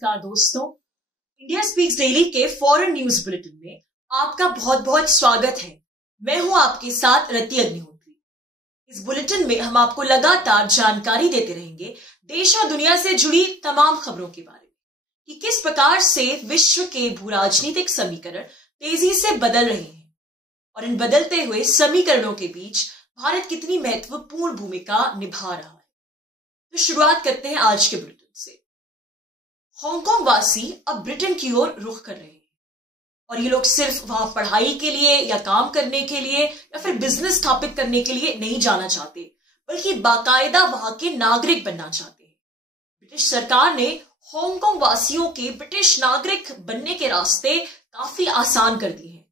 नमस्कार दोस्तों, India speaks daily के फॉरेन न्यूज बुलेटिन में आपका बहुत बहुत स्वागत है। मैं हूं आपके साथ रति अग्निहोत्री। इस बुलेटिन में हम आपको लगातार जानकारी देते रहेंगे देश और दुनिया से जुड़ी तमाम खबरों के बारे में कि किस प्रकार से विश्व के भू राजनीतिक समीकरण तेजी से बदल रहे हैं और इन बदलते हुए समीकरणों के बीच भारत कितनी महत्वपूर्ण भूमिका निभा रहा है। तो शुरुआत करते हैं आज के बुलेटिन से। हांगकांग वासी अब ब्रिटेन की ओर रुख कर रहे हैं और ये लोग सिर्फ वहां पढ़ाई के लिए या काम करने के लिए या फिर बिजनेस स्थापित करने के लिए नहीं जाना चाहते, बल्कि बाकायदा वहां के नागरिक बनना चाहते हैं। ब्रिटिश सरकार ने हांगकांग वासियों के ब्रिटिश नागरिक बनने के रास्ते काफी आसान कर दिए हैं।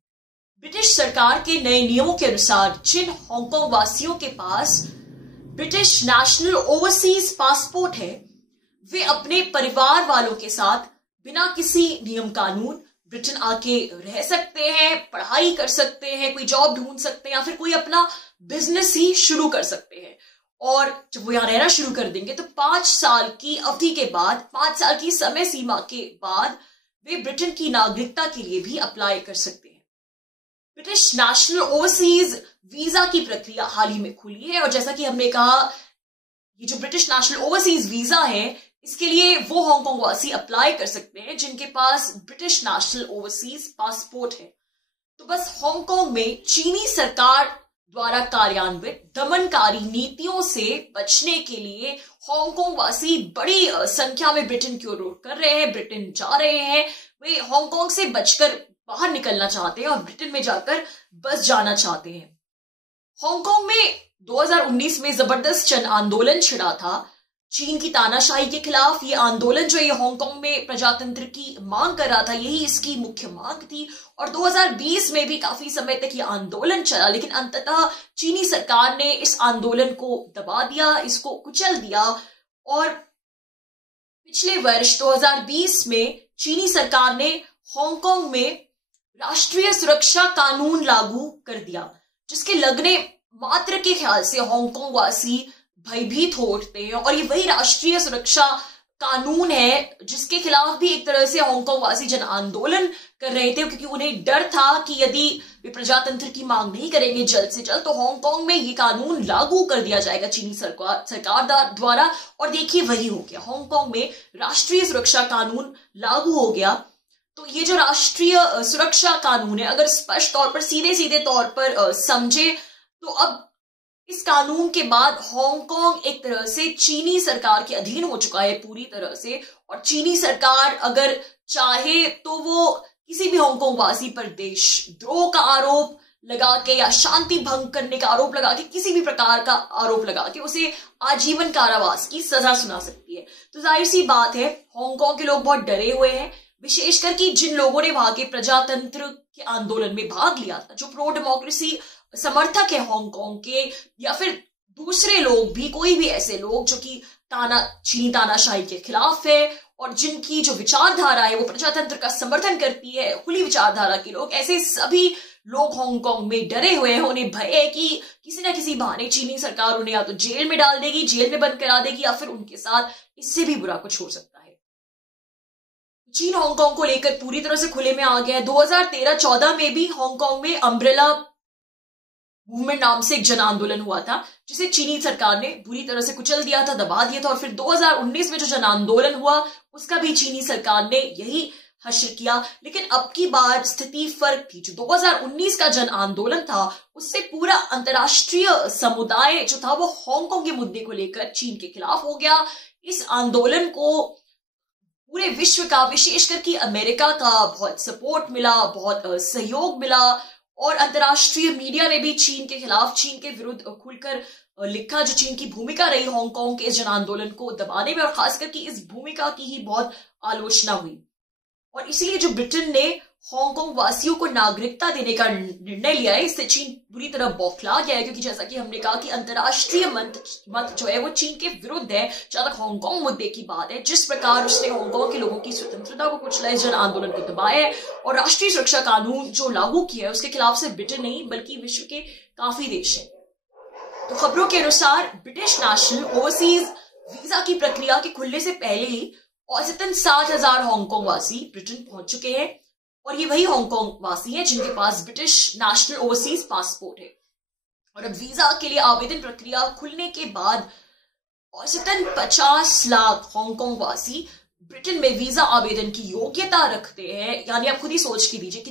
ब्रिटिश सरकार के नए नियमों के अनुसार जिन हांगकांग वासियों के पास ब्रिटिश नेशनल ओवरसीज पासपोर्ट है, वे अपने परिवार वालों के साथ बिना किसी नियम कानून ब्रिटेन आके रह सकते हैं, पढ़ाई कर सकते हैं, कोई जॉब ढूंढ सकते हैं या फिर कोई अपना बिजनेस ही शुरू कर सकते हैं। और जब वो यहाँ रहना शुरू कर देंगे तो 5 साल की अवधि के बाद, 5 साल की समय सीमा के बाद वे ब्रिटेन की नागरिकता के लिए भी अप्लाई कर सकते हैं। ब्रिटिश नेशनल ओवरसीज वीजा की प्रक्रिया हाल ही में खुली है और जैसा कि हमने कहा, ये जो ब्रिटिश नेशनल ओवरसीज वीजा है, इसके लिए वो हांगकांग वासी अप्लाई कर सकते हैं जिनके पास ब्रिटिश नेशनल ओवरसीज पासपोर्ट है। तो बस हांगकांग में चीनी सरकार द्वारा कार्यान्वित दमनकारी नीतियों से बचने के लिए हांगकांग वासी बड़ी संख्या में ब्रिटेन की ओर रुख कर रहे हैं, ब्रिटेन जा रहे हैं। वे हांगकांग से बचकर बाहर निकलना चाहते हैं और ब्रिटेन में जाकर बस जाना चाहते हैं। हांगकांग में 2019 में जबरदस्त जन आंदोलन छिड़ा था चीन की तानाशाही के खिलाफ। ये आंदोलन जो ये हांगकांग में प्रजातंत्र की मांग कर रहा था, यही इसकी मुख्य मांग थी। और 2020 में भी काफी समय तक ये आंदोलन चला, लेकिन अंततः चीनी सरकार ने इस आंदोलन को दबा दिया, इसको कुचल दिया। और पिछले वर्ष 2020 में चीनी सरकार ने हांगकांग में राष्ट्रीय सुरक्षा कानून लागू कर दिया, जिसके लगने मात्र के ख्याल से हांगकांग वासी भयभीत हो उठते हैं। और ये वही राष्ट्रीय सुरक्षा कानून है जिसके खिलाफ भी एक तरह से हांगकांग वासी जन आंदोलन कर रहे थे, क्योंकि उन्हें डर था कि यदि वे प्रजातंत्र की मांग नहीं करेंगे जल्द से जल्द तो हांगकांग में ये कानून लागू कर दिया जाएगा चीनी सरकार द्वारा। और देखिए वही हो गया, हांगकांग में राष्ट्रीय सुरक्षा कानून लागू हो गया। तो ये जो राष्ट्रीय सुरक्षा कानून है, अगर स्पष्ट तौर पर सीधे तौर पर समझे तो अब इस कानून के बाद हांगकांग एक तरह से चीनी सरकार के अधीन हो चुका है पूरी तरह से। और चीनी सरकार अगर चाहे तो वो किसी भी हांगकांग वासी पर देशद्रोह का आरोप लगा के या शांति भंग करने का आरोप लगा के, किसी भी प्रकार का आरोप लगा के उसे आजीवन कारावास की सजा सुना सकती है। तो जाहिर सी बात है, हांगकांग के लोग बहुत डरे हुए हैं, विशेषकर कि जिन लोगों ने वहां के प्रजातंत्र के आंदोलन में भाग लिया था, जो प्रो डेमोक्रेसी समर्थक है हांगकांग के, या फिर दूसरे लोग भी, कोई भी ऐसे लोग जो कि चीनी तानाशाही के खिलाफ है और जिनकी जो विचारधारा है वो प्रजातंत्र का समर्थन करती है, खुली विचारधारा के लोग, ऐसे सभी लोग हांगकांग में डरे हुए हैं। उन्हें भय है कि किसी न किसी बहाने चीनी सरकार उन्हें या तो जेल में डाल देगी, जेल में बंद करा देगी, या फिर उनके साथ इससे भी बुरा कुछ हो सकता है। चीन हांगकांग को लेकर पूरी तरह से खुले में आ गया है। 2013-14 में भी हांगकांग में अम्ब्रेला मूवमेंट नाम से एक जन आंदोलन हुआ था, जिसे चीनी सरकार ने बुरी तरह से कुचल दिया था, दबा दिया था। और फिर 2019 में जो जन आंदोलन हुआ उसका भी चीनी सरकार ने यही हश्र किया। लेकिन अब की बार स्थिति फर्क थी। जो 2019 का जन आंदोलन था उससे पूरा अंतरराष्ट्रीय समुदाय जो था वो हांगकांग के मुद्दे को लेकर चीन के खिलाफ हो गया। इस आंदोलन को पूरे विश्व का, विशेषकर कि अमेरिका का बहुत सपोर्ट मिला, बहुत सहयोग मिला। और अंतरराष्ट्रीय मीडिया ने भी चीन के खिलाफ, चीन के विरुद्ध खुलकर लिखा, जो चीन की भूमिका रही हांगकांग के इस जन आंदोलन को दबाने में, और खासकर कि इस भूमिका की ही बहुत आलोचना हुई। और इसीलिए जो ब्रिटेन ने हांगकांग वासियों को नागरिकता देने का निर्णय लिया है, इससे चीन बुरी तरह बौखला गया है, क्योंकि जैसा कि हमने कहा कि अंतरराष्ट्रीय मत जो है वो चीन के विरुद्ध है जहां तक हांगकांग मुद्दे की बात है। जिस प्रकार उसने हांगकांग के लोगों की स्वतंत्रता को कुचला, इस जन आंदोलन को दबाया है और राष्ट्रीय सुरक्षा कानून जो लागू किया है उसके खिलाफ सिर्फ ब्रिटेन नहीं बल्कि विश्व के काफी देश हैं। तो खबरों के अनुसार ब्रिटिश नेशनल ओवरसीज वीजा की प्रक्रिया के खुलने से पहले ही औसतन 60,000 हांगकांग वासी ब्रिटेन पहुंच चुके हैं और ये वही हांगकांग वासी हैं जिनके पास ब्रिटिश नेशनल ओवरसीज पासपोर्ट है। और अब वीजा के लिए आवेदन प्रक्रिया खुलने के बाद औसतन 50 लाख हांगकांग वासी ब्रिटेन में वीजा आवेदन की योग्यता रखते हैं। यानी आप खुद ही सोच के दीजिए कि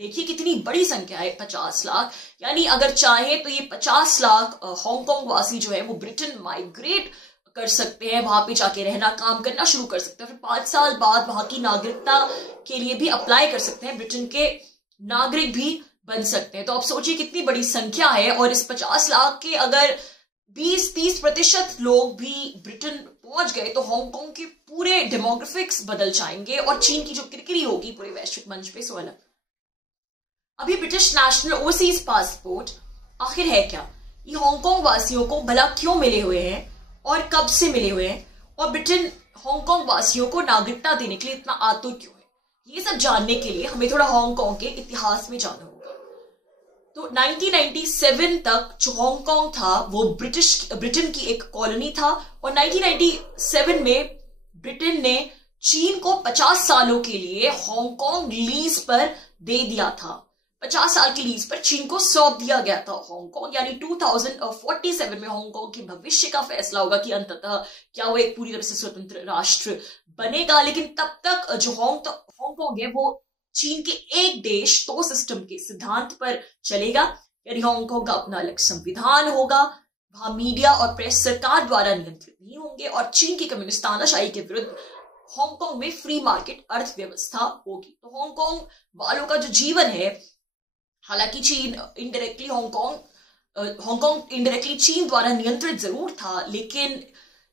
देखिए कितनी बड़ी संख्या है 50 लाख। यानी अगर चाहे तो ये 50 लाख हांगकांग वासी जो है वो ब्रिटेन माइग्रेट कर सकते हैं, वहां पे जाके रहना काम करना शुरू कर सकते हैं, फिर 5 साल बाद वहां की नागरिकता के लिए भी अप्लाई कर सकते हैं, ब्रिटेन के नागरिक भी बन सकते हैं। तो आप सोचिए कितनी बड़ी संख्या है। और इस 50 लाख के अगर 20-30% लोग भी ब्रिटेन पहुंच गए तो हांगकांग के पूरे डेमोग्राफिक्स बदल जाएंगे और चीन की जो किरकिरी होगी पूरे वैश्विक मंच पे सो अलग। अभी ब्रिटिश नेशनल ओवरसीज पासपोर्ट आखिर है क्या, ये हांगकांग वासियों को भला क्यों मिले हुए हैं और कब से मिले हुए हैं, और ब्रिटेन हांगकांग वासियों को नागरिकता देने के लिए इतना आतुर क्यों है, ये सब जानने के लिए हमें थोड़ा हांगकांग के इतिहास में जाना होगा। तो 1997 तक जो हांगकांग था वो ब्रिटेन की एक कॉलोनी था और 1997 में ब्रिटेन ने चीन को 50 सालों के लिए हांगकांग लीज पर दे दिया था। 50 साल की लीज पर चीन को सौंप दिया गया था हांगकांग। यानी 2047 में हांगकांग के भविष्य का फैसला होगा कि अंततः क्या वो एक पूरी तरह से स्वतंत्र राष्ट्र बनेगा। लेकिन तब तक जो हांगकांग है वो चीन के एक देश दो सिस्टम के सिद्धांत पर चलेगा। यानी हांगकांग का अपना अलग संविधान होगा, वहां मीडिया और प्रेस सरकार द्वारा नियंत्रित नहीं होंगे और चीन की कम्युनिस्ट तानाशाही के विरुद्ध हांगकांग में फ्री मार्केट अर्थव्यवस्था होगी। तो हांगकांग वालों का जो जीवन है, हालांकि चीन इनडायरेक्टली हांगकांग इनडायरेक्टली चीन द्वारा नियंत्रित जरूर था, लेकिन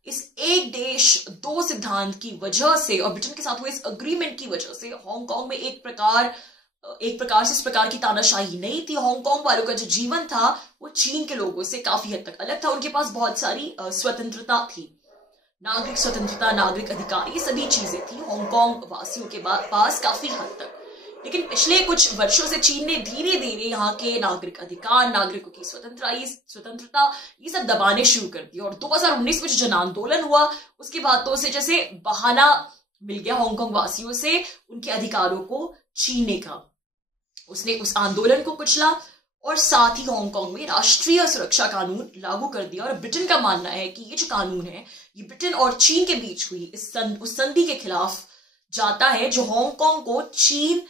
इस एक देश दो सिद्धांत की वजह से और ब्रिटेन के साथ हुए इस अग्रीमेंट की वजह से हांगकांग में एक प्रकार से इस प्रकार की तानाशाही नहीं थी। हांगकांग वालों का जो जीवन था वो चीन के लोगों से काफी हद तक अलग था। उनके पास बहुत सारी स्वतंत्रता थी, नागरिक स्वतंत्रता, नागरिक अधिकार, ये सभी चीजें थी हांगकांग वासियों के पास काफी हद तक। लेकिन पिछले कुछ वर्षों से चीन ने धीरे धीरे यहाँ के नागरिक अधिकार, नागरिकों की स्वतंत्रता ये सब दबाने शुरू कर दिया। और 2019 में जो जन आंदोलन हुआ उसके बाद तो उसे जैसे बहाना मिल गया हांगकांग वासियों से उनके अधिकारों को छीनने का। उसने उस आंदोलन को कुचला और साथ ही हांगकांग में राष्ट्रीय सुरक्षा कानून लागू कर दिया। और ब्रिटेन का मानना है कि ये जो कानून है ये ब्रिटेन और चीन के बीच हुई उस संधि के खिलाफ जाता है जो हांगकांग को चीन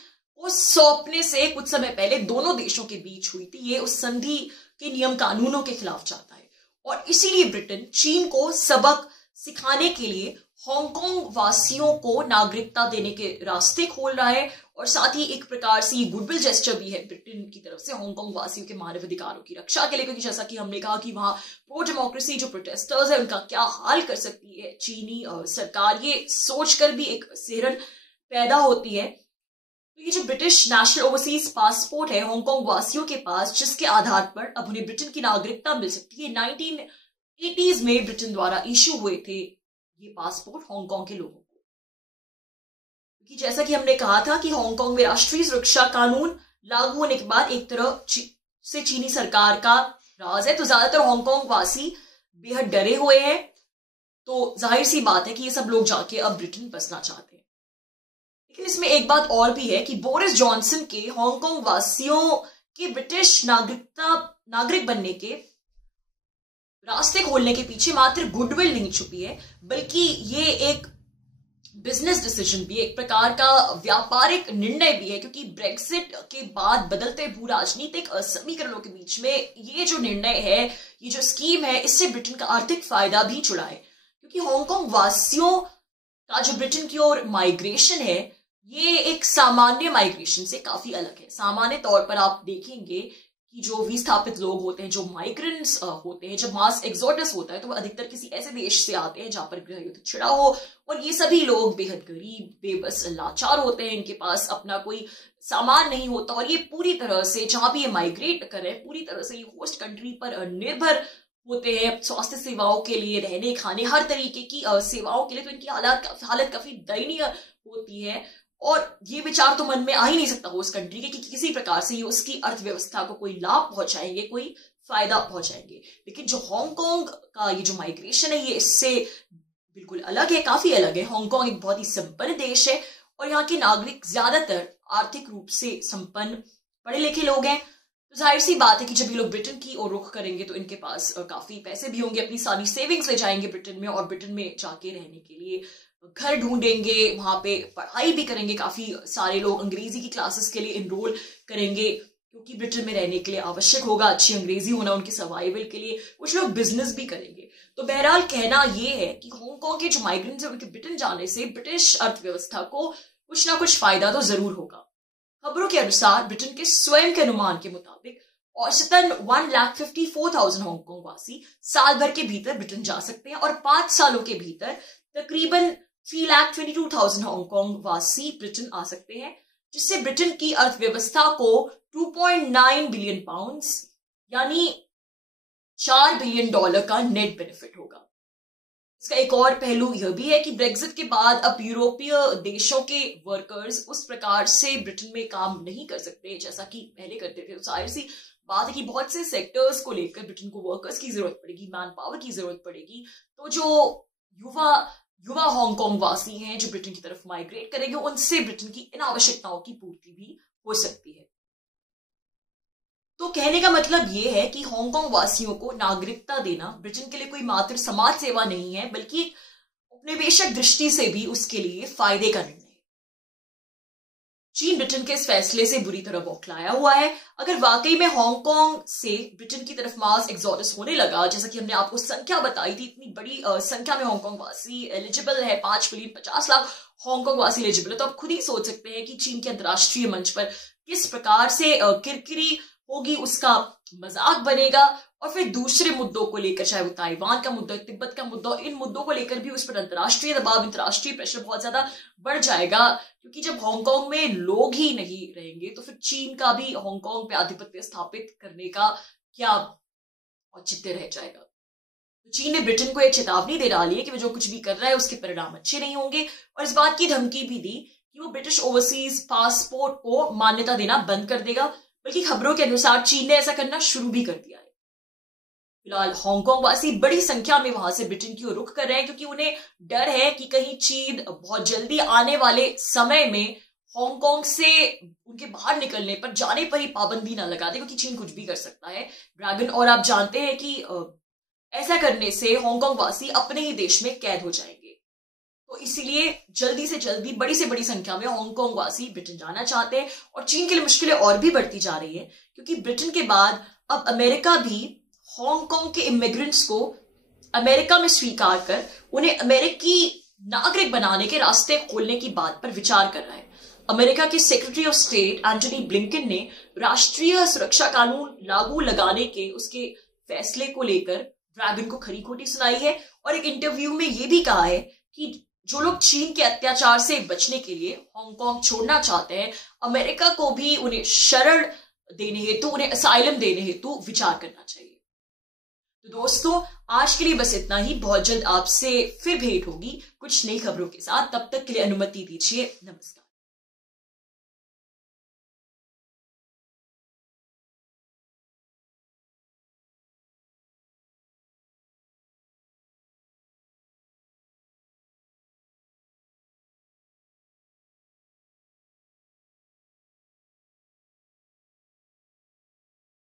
को सौंपने से कुछ समय पहले दोनों देशों के बीच हुई थी। ये उस संधि के नियम कानूनों के खिलाफ जाता है और इसीलिए ब्रिटेन चीन को सबक सिखाने के लिए हांगकांग वासियों को नागरिकता देने के रास्ते खोल रहा है। और साथ ही एक प्रकार से ये गुडविल जेस्चर भी है ब्रिटेन की तरफ से हांगकांग वासियों के मानव अधिकारों की रक्षा के लिए, क्योंकि जैसा कि हमने कहा कि वहां प्रो डेमोक्रेसी जो प्रोटेस्टर्स है उनका क्या हाल कर सकती है चीनी सरकार, ये सोचकर भी एक सिहरन पैदा होती है। तो ये जो ब्रिटिश नेशनल ओवरसीज पासपोर्ट है हांगकांग वासियों के पास, जिसके आधार पर अब उन्हें ब्रिटेन की नागरिकता मिल सकती है, 1980s में ब्रिटेन द्वारा इश्यू हुए थे ये पासपोर्ट हांगकांग के लोगों को। क्योंकि जैसा कि हमने कहा था कि हांगकांग में राष्ट्रीय सुरक्षा कानून लागू होने के बाद एक तरह से चीनी सरकार का राज है, तो ज्यादातर हांगकांग वासी बेहद डरे हुए हैं। तो जाहिर सी बात है कि ये सब लोग जाके अब ब्रिटेन बसना चाहते हैं। लेकिन इसमें एक बात और भी है कि बोरिस जॉनसन के हांगकांग वासियों के ब्रिटिश नागरिक बनने के रास्ते खोलने के पीछे मात्र गुडविल नहीं छुपी है, बल्कि ये एक बिजनेस डिसीजन भी, एक प्रकार का व्यापारिक निर्णय भी है। क्योंकि ब्रेक्सिट के बाद बदलते भू राजनीतिक समीकरणों के बीच में ये जो निर्णय है, ये जो स्कीम है, इससे ब्रिटेन का आर्थिक फायदा भी जुड़ा है। क्योंकि हांगकांग वासियों का जो ब्रिटेन की ओर माइग्रेशन है ये एक सामान्य माइग्रेशन से काफी अलग है। सामान्य तौर पर आप देखेंगे कि जो विस्थापित लोग होते हैं, जो माइग्रेंट्स होते हैं, जब मास एक्सोडस होता है तो वह अधिकतर किसी ऐसे देश से आते हैं जहां पर गृह युद्ध छिड़ा हो और ये सभी लोग बेहद गरीब, बेबस, लाचार होते हैं, इनके पास अपना कोई सामान नहीं होता और ये पूरी तरह से जहां भी ये माइग्रेट कर रहे हैं पूरी तरह से ये होस्ट कंट्री पर निर्भर होते हैं स्वास्थ्य सेवाओं के लिए, रहने खाने हर तरीके की सेवाओं के लिए। तो इनकी हालत काफी दयनीय होती है और ये विचार तो मन में आ ही नहीं सकता उस कंट्री के कि किसी प्रकार से ये उसकी अर्थव्यवस्था को कोई लाभ पहुंचाएंगे, कोई फायदा पहुंचाएंगे। लेकिन जो हांगकांग का ये जो माइग्रेशन है ये इससे बिल्कुल अलग है, काफी अलग है। हांगकांग एक बहुत ही संपन्न देश है और यहाँ के नागरिक ज्यादातर आर्थिक रूप से संपन्न पढ़े लिखे लोग हैं। तो जाहिर सी बात है कि जब ये लोग ब्रिटेन की ओर रुख करेंगे तो इनके पास काफी पैसे भी होंगे, अपनी सारी सेविंग्स ले जाएंगे ब्रिटेन में और ब्रिटेन में जाके रहने के लिए घर ढूंढेंगे, वहां पे पढ़ाई भी करेंगे। काफी सारे लोग अंग्रेजी की क्लासेस के लिए इनरोल करेंगे क्योंकि ब्रिटेन में रहने के लिए आवश्यक होगा अच्छी अंग्रेजी होना उनके सर्वाइवल के लिए। कुछ लोग बिजनेस भी करेंगे। तो बहरहाल कहना यह है कि हांगकांग के जो माइग्रेंट्स हैं उनके ब्रिटेन जाने से ब्रिटिश अर्थव्यवस्था को कुछ ना कुछ फायदा तो जरूर होगा। खबरों के अनुसार ब्रिटेन के स्वयं के अनुमान के मुताबिक औसतन 1,54,000 हांगकांग वासी साल भर के भीतर ब्रिटेन जा सकते हैं और 5 सालों के भीतर तकरीबन 3,22,000 हांगकांग वासी ब्रिटेन आ सकते हैं, जिससे ब्रिटेन की अर्थव्यवस्था को 2.9 बिलियन पाउंड्स यानी $4 बिलियन का नेट बेनिफिट होगा। इसका एक और पहलू यह भी है कि ब्रेक्जिट के बाद अब यूरोपीय देशों के वर्कर्स उस प्रकार से ब्रिटेन में काम नहीं कर सकते जैसा कि पहले करते थे। तो जाहिर सी बात है कि बहुत से सेक्टर्स को लेकर ब्रिटेन को वर्कर्स की जरूरत पड़ेगी, मैन पावर की जरूरत पड़ेगी। तो जो युवा हांगकांग वासी हैं जो ब्रिटेन की तरफ माइग्रेट करेंगे, उनसे ब्रिटेन की इन आवश्यकताओं की पूर्ति भी हो सकती है। तो कहने का मतलब यह है कि हांगकांग वासियों को नागरिकता देना ब्रिटेन के लिए कोई मात्र समाज सेवा नहीं है, बल्कि उपनिवेशक दृष्टि से भी उसके लिए फायदे का निर्णय है। चीन ब्रिटेन के इस फैसले से बुरी तरह बौखलाया हुआ है। अगर वाकई में हांगकांग से ब्रिटेन की तरफ मास एक्सोडस होने लगा, जैसा कि हमने आपको संख्या बताई थी, इतनी बड़ी संख्या में हांगकांग वासी एलिजिबल है, 5,50,00,000 हांगकांग वासी एलिजिबल है, तो आप खुद ही सोच सकते हैं कि चीन के अंतर्राष्ट्रीय मंच पर किस प्रकार से किरकिरी होगी, उसका मजाक बनेगा। और फिर दूसरे मुद्दों को लेकर, चाहे वो ताइवान का मुद्दा, तिब्बत का मुद्दा, इन मुद्दों को लेकर भी उस पर अंतर्राष्ट्रीय दबाव, अंतर्राष्ट्रीय प्रेशर बहुत ज्यादा बढ़ जाएगा। क्योंकि जब हांगकांग में लोग ही नहीं रहेंगे तो फिर चीन का भी हांगकांग पे आधिपत्य स्थापित करने का क्या औचित्य रह जाएगा। तो चीन ने ब्रिटेन को एक चेतावनी दे डाली है कि वो जो कुछ भी कर रहा है उसके परिणाम अच्छे नहीं होंगे, और इस बात की धमकी भी दी कि वो ब्रिटिश ओवरसीज पासपोर्ट को मान्यता देना बंद कर देगा। बल्कि खबरों के अनुसार चीन ने ऐसा करना शुरू भी कर दिया है। फिलहाल हांगकांग वासी बड़ी संख्या में वहां से ब्रिटेन की ओर रुख कर रहे हैं क्योंकि उन्हें डर है कि कहीं चीन बहुत जल्दी आने वाले समय में हांगकांग से उनके बाहर निकलने पर, जाने पर ही पाबंदी ना लगा दे, क्योंकि चीन कुछ भी कर सकता है ड्रैगन। और आप जानते हैं कि ऐसा करने से हांगकांग वासी अपने ही देश में कैद हो जाएंगे। तो इसीलिए जल्दी से जल्दी बड़ी से बड़ी संख्या में हांगकांग वासी ब्रिटेन जाना चाहते हैं। और चीन के लिए मुश्किलें और भी बढ़ती जा रही है क्योंकि ब्रिटेन के बाद अब अमेरिका भी हांगकांग के इमिग्रेंट्स को अमेरिका में स्वीकार कर उन्हें अमेरिकी नागरिक बनाने के रास्ते खोलने की बात पर विचार कर रहा है। अमेरिका के secretary of state Antony Blinken ने राष्ट्रीय सुरक्षा कानून लागू लगाने के उसके फैसले को लेकर ड्रैगन को खरी खोटी सुनाई है और एक इंटरव्यू में यह भी कहा है कि जो लोग चीन के अत्याचार से बचने के लिए हांगकांग छोड़ना चाहते हैं, अमेरिका को भी उन्हें शरण देने हेतु, उन्हें असाइलम देने हेतु विचार करना चाहिए। तो दोस्तों, आज के लिए बस इतना ही। बहुत जल्द आपसे फिर भेंट होगी कुछ नई खबरों के साथ। तब तक के लिए अनुमति दीजिए। नमस्कार।